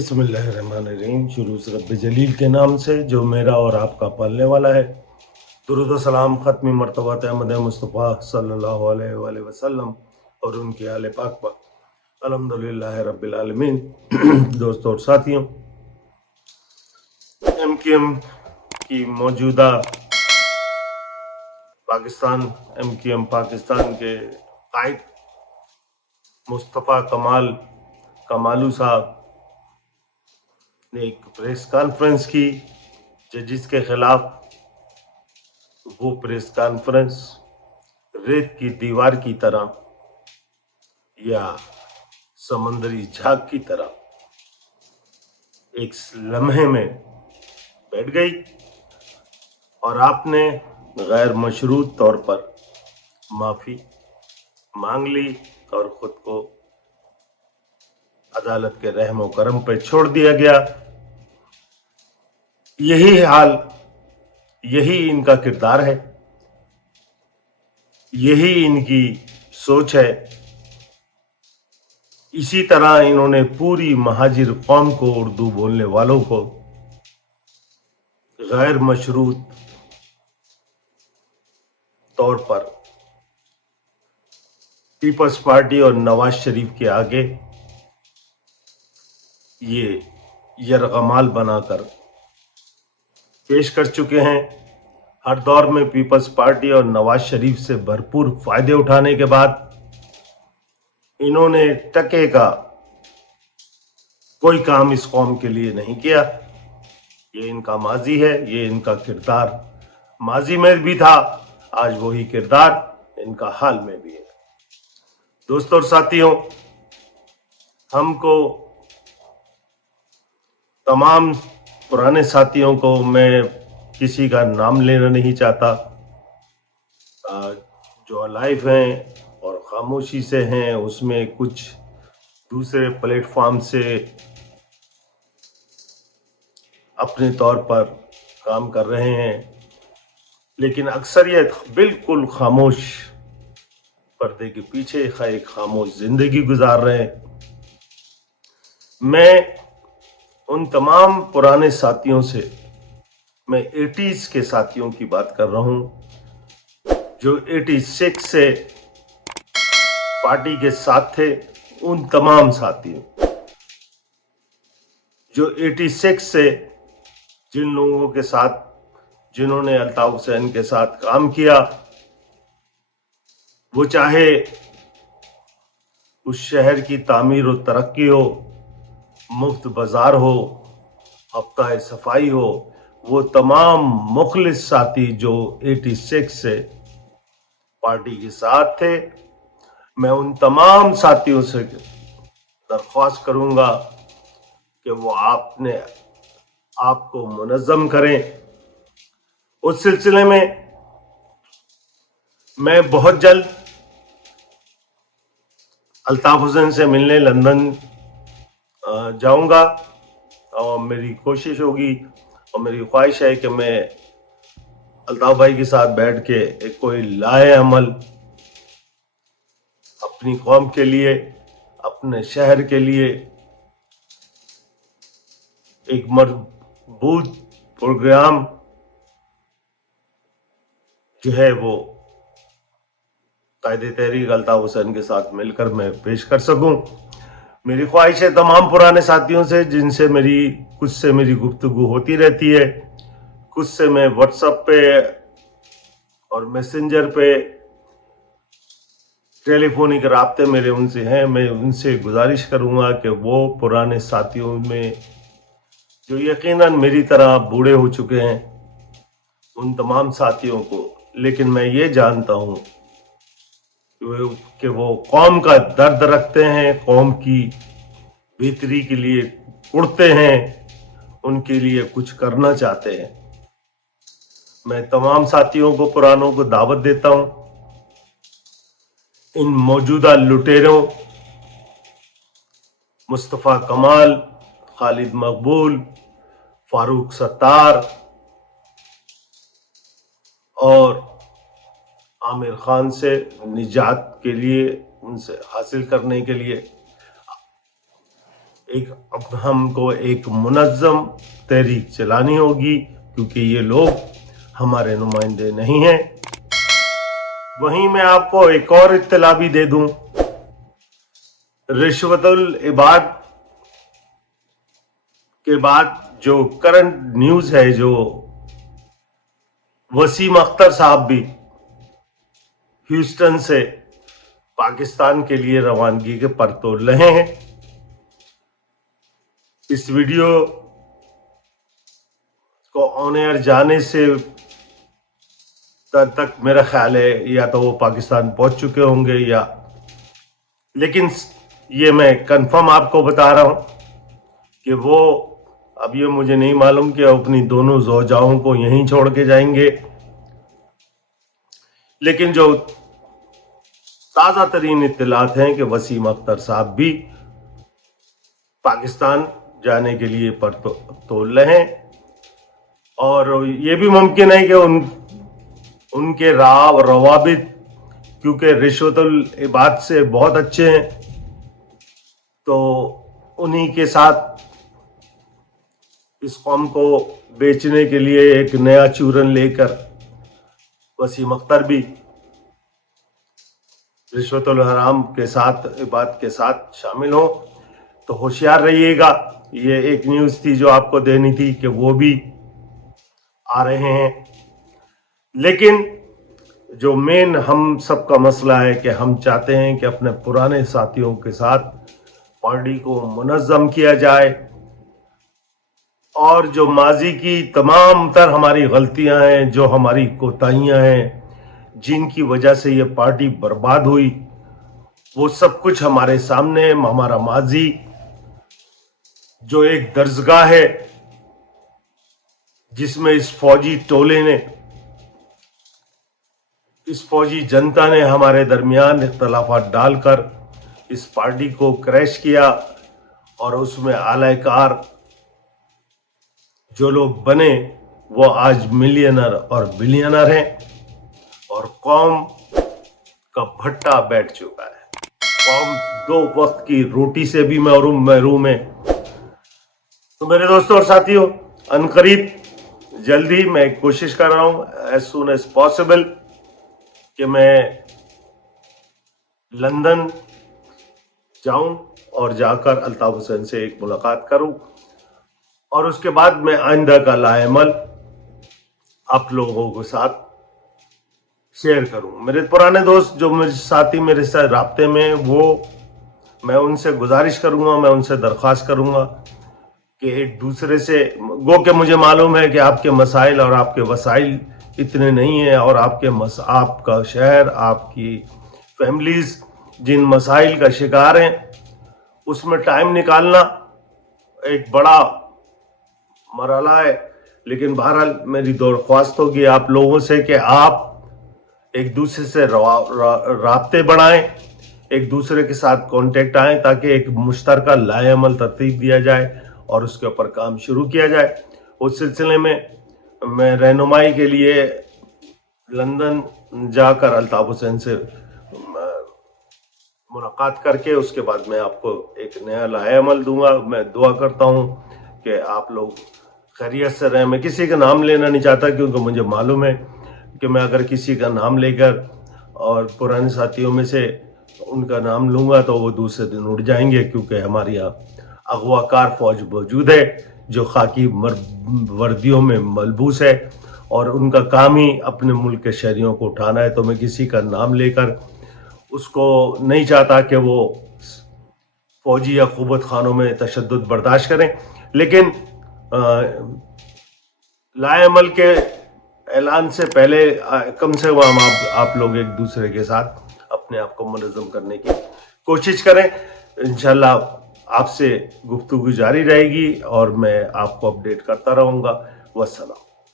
बिस्मिल्लाहिर्रहमानिर्रहीम। शुरू से रब्बे जलील के नाम से जो मेरा और आपका पालने वाला है। दुरूद व सलाम ख़त्मी मर्तबत अहमद मुस्तफ़ा सल्लल्लाहु अलैहि वसल्लम और उनके आले पाक पर अल्हम्दुलिल्लाह रब्बिल आलमीन। दोस्तों और साथियों, एमक्यूएम की मौजूदा एमक्यूएम पाकिस्तान के कायद मुस्तफ़ा कमालू साहब ने एक प्रेस कॉन्फ्रेंस की, जिसके खिलाफ वो प्रेस कॉन्फ्रेंस रेत की दीवार की तरह या समंदरी झाग की तरह एक लम्हे में बैठ गई और आपने गैर मशरूत तौर पर माफी मांग ली और खुद को अदालत के रहम और करम पे छोड़ दिया गया। यही इनका किरदार है, यही इनकी सोच है। इसी तरह इन्होंने पूरी महाजिर कौम को, उर्दू बोलने वालों को गैर मशरूत तौर पर पीपल्स पार्टी और नवाज शरीफ के आगे ये यरगमाल बनाकर पेश कर चुके हैं। हर दौर में पीपल्स पार्टी और नवाज शरीफ से भरपूर फायदे उठाने के बाद इन्होंने टके का कोई काम इस कौम के लिए नहीं किया। ये इनका माजी है, ये इनका किरदार माजी में भी था, आज वही किरदार इनका हाल में भी है। दोस्तों और साथियों, हमको तमाम पुराने साथियों को, मैं किसी का नाम लेना नहीं चाहता, जो अलाइव हैं और खामोशी से हैं, उसमें कुछ दूसरे प्लेटफॉर्म से अपने तौर पर काम कर रहे हैं, लेकिन अक्सरियत बिल्कुल खामोश, पर्दे के पीछे एक खामोश जिंदगी गुजार रहे हैं। मैं उन तमाम पुराने साथियों से, मैं 80s के साथियों की बात कर रहा हूं, जो 86 से पार्टी के साथ थे। उन तमाम साथियों जो 86 से जिन लोगों के साथ, जिन्होंने अल्ताफ हुसैन के साथ काम किया, वो चाहे उस शहर की तामीर और तरक्की हो, मुफ्त बाजार हो, हफ्ता सफाई हो, वो तमाम मुखलिस साथी जो 86 से पार्टी के साथ थे, मैं उन तमाम साथियों से दरख्वास्त करूंगा कि वो आपको मुनज़्ज़म करें। उस सिलसिले में मैं बहुत जल्द अल्ताफ हुसैन से मिलने लंदन जाऊंगा और मेरी कोशिश होगी और मेरी ख्वाहिश है कि मैं अल्ताफ भाई के साथ बैठ के एक कोई लाए अमल अपनी कौम के लिए, अपने शहर के लिए एक मजबूत प्रोग्राम जो है वो कायदे तहरीक अल्ताफ हुसैन के साथ मिलकर मैं पेश कर सकूं। मेरी ख्वाहिश है तमाम पुराने साथियों से, जिनसे कुछ से मेरी गुफ्तगू होती रहती है, कुछ से मैं व्हाट्सएप पे और मैसेंजर पे टेलीफोनिक राब्ते मेरे उनसे हैं। मैं उनसे गुजारिश करूंगा कि वो पुराने साथियों में जो यकीनन मेरी तरह बूढ़े हो चुके हैं, उन तमाम साथियों को, लेकिन मैं ये जानता हूं कि वो कौम का दर्द रखते हैं, कौम की बेहतरी के लिए उड़ते हैं, उनके लिए कुछ करना चाहते हैं। मैं तमाम साथियों को, पुरानों को दावत देता हूं, इन मौजूदा लुटेरों मुस्तफ़ा कमाल, खालिद मकबूल, फारूक सत्तार और आमिर खान से निजात के लिए, उनसे हासिल करने के लिए अब हमको एक मुनज़्ज़म तहरीक चलानी होगी, क्योंकि ये लोग हमारे नुमाइंदे नहीं हैं। वहीं मैं आपको एक और इत्तला भी दे दूं, रिश्वतुल इबाद के बाद जो करंट न्यूज है, जो वसीम अख्तर साहब भी ह्यूस्टन से पाकिस्तान के लिए रवानगी के पर तोल रहे हैं। इस वीडियो को ऑन एयर जाने से तक मेरा ख्याल है या तो वो पाकिस्तान पहुंच चुके होंगे, या लेकिन ये मैं कंफर्म आपको बता रहा हूं कि वो, अब ये मुझे नहीं मालूम कि अपनी दोनों ज़ौजाओं को यहीं छोड़ के जाएंगे, लेकिन जो ताज़ा तरीन इत्तलात हैं कि वसीम अख्तर साहब भी पाकिस्तान जाने के लिए पर तोल रहे हैं। और ये भी मुमकिन है कि उनके रवाबित, क्योंकि रिश्वतुल इबाद से बहुत अच्छे हैं, तो उन्हीं के साथ इस कौम को बेचने के लिए एक नया चूरन लेकर वसीम अख्तर भी रिश्वतुल हराम के साथ, इबाद के साथ शामिल हो। तो होशियार रहिएगा। ये एक न्यूज़ थी जो आपको देनी थी कि वो भी आ रहे हैं। लेकिन जो मेन हम सबका मसला है कि हम चाहते हैं कि अपने पुराने साथियों के साथ पार्टी को मुनज़्ज़म किया जाए, और जो माजी की तमाम तर हमारी गलतियां हैं, जो हमारी कोताहियां हैं, जिनकी वजह से ये पार्टी बर्बाद हुई, वो सब कुछ हमारे सामने है। हमारा माजी जो एक दर्जगाह है, जिसमें इस फौजी टोले ने, इस फौजी जनता ने हमारे दरमियान इख्तलाफात डालकर इस पार्टी को क्रैश किया, और उसमें आलाकार जो लोग बने वो आज मिलियनर और बिलियनर हैं, और कौम का भट्टा बैठ चुका है। कौम दो वक्त की रोटी से भी महरूम है। तो मेरे दोस्तों और साथियों, अनकरीब जल्दी मैं कोशिश कर रहा हूं, एज सून एज पॉसिबल, कि मैं लंदन जाऊं और जाकर अल्ताफ हुसैन से एक मुलाकात करूं, और उसके बाद मैं आइंदा का लाएमल आप लोगों के साथ शेयर करूं। मेरे पुराने दोस्त जो मेरे साथी मेरे साथ राब्ते में, वो मैं उनसे गुजारिश करूंगा, मैं उनसे दरख्वास्त करूंगा कि एक दूसरे से, गो के मुझे मालूम है कि आपके मसाइल और आपके वसाइल इतने नहीं हैं, और आपका शहर, आपकी फैमिलीज जिन मसाइल का शिकार हैं, उसमें टाइम निकालना एक बड़ा मरहला है। लेकिन बहरहाल मेरी दरख्वास्त होगी आप लोगों से कि आप एक दूसरे से राब्ते बढ़ाएं, एक दूसरे के साथ कांटेक्ट आए, ताकि एक मुश्तरका लाएअमल तरतीब दिया जाए और उसके ऊपर काम शुरू किया जाए। उस सिलसिले में मैं रहनुमाई के लिए लंदन जाकर अल्ताफ हुसैन से मुलाकात करके उसके बाद मैं आपको एक नया लाएअमल दूंगा। मैं दुआ करता हूं कि आप लोग खैरियत से रहें। मैं किसी का नाम लेना नहीं चाहता, क्योंकि मुझे मालूम है कि मैं अगर किसी का नाम लेकर और पुराने साथियों में से उनका नाम लूंगा तो वो दूसरे दिन उड़ जाएंगे, क्योंकि हमारे यहाँ अगवाकार फौज मौजूद है जो खाकी वर्दियों में मलबूस है, और उनका काम ही अपने मुल्क के शहरियों को उठाना है। तो मैं किसी का नाम लेकर उसको नहीं चाहता कि वो फौजी या क़ुव्वत खानों में तशद्दुद बर्दाश्त करें। लेकिन लाएअमल के ऐलान से पहले कम से कम आप लोग एक दूसरे के साथ अपने आप को मुनज़्ज़म करने की कोशिश करें। इंशाल्लाह आपसे गुफ्तगू जारी रहेगी और मैं आपको अपडेट करता रहूँगा। वस्सलाम।